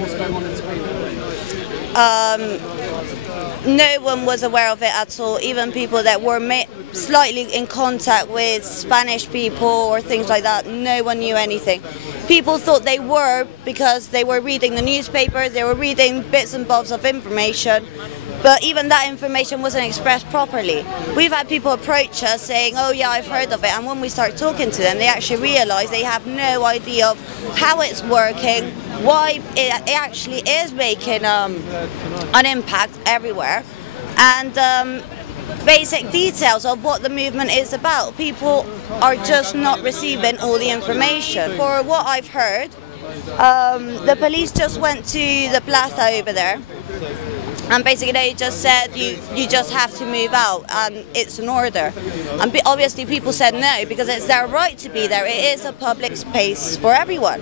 What's going on in Spain? No one was aware of it at all, even people that were slightly in contact with Spanish people or things like that. No one knew anything. People thought they were because they were reading the newspapers, they were reading bits and bobs of information, but even that information wasn't expressed properly. We've had people approach us saying, oh yeah, I've heard of it, and when we start talking to them, they actually realise they have no idea of how it's working, why it actually is making an impact everywhere, and basic details of what the movement is about. People are just not receiving all the information. For what I've heard, the police just went to the plaza over there, and basically they just said you just have to move out and it's an order. And obviously people said no, because it's their right to be there. It is a public space for everyone.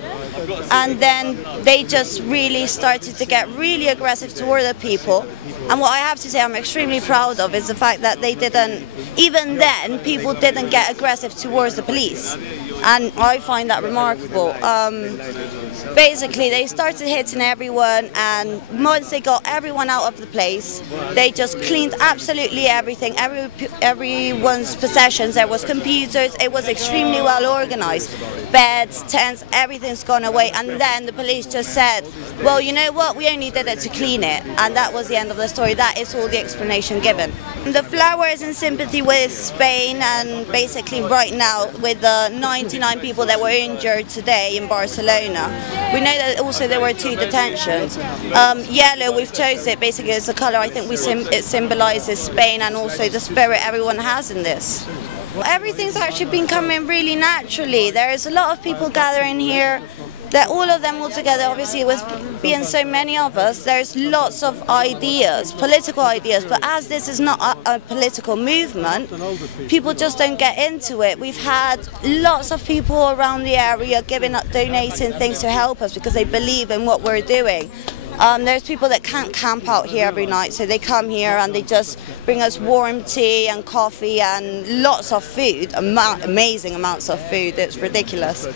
And then they just really started to get really aggressive toward the people. And what I have to say I'm extremely proud of is the fact that they didn't, even then, people didn't get aggressive towards the police. And I find that remarkable. Basically, they started hitting everyone, and once they got everyone out of the place, they just cleaned absolutely everything, everyone's possessions. There was computers, it was extremely well organized. Beds, tents, everything's gone away, and then the police just said, well, you know what, we only did it to clean it, and that was the end of the story. That is all the explanation given. The flower is in sympathy with Spain, and basically right now with the 99 people that were injured today in Barcelona. We know that also there were 2 detentions. Yellow, we've chosen it basically as a colour. I think it symbolises Spain and also the spirit everyone has in this. Everything's actually been coming really naturally. There's a lot of people gathering here, that all of them all together, obviously with being so many of us, there's lots of ideas, political ideas, but as this is not a political movement, people just don't get into it. We've had lots of people around the area donating things to help us because they believe in what we're doing. There's people that can't camp out here every night, so they come here and they just bring us warm tea and coffee and lots of food, amazing amounts of food. It's ridiculous.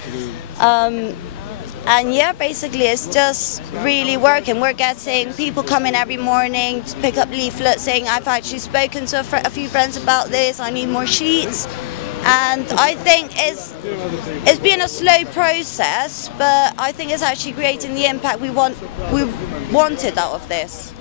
And yeah, basically it's just really working. We're getting people coming every morning to pick up leaflets saying, I've actually spoken to a few friends about this, I need more sheets. And I think it's been a slow process, but I think it's actually creating the impact we wanted out of this.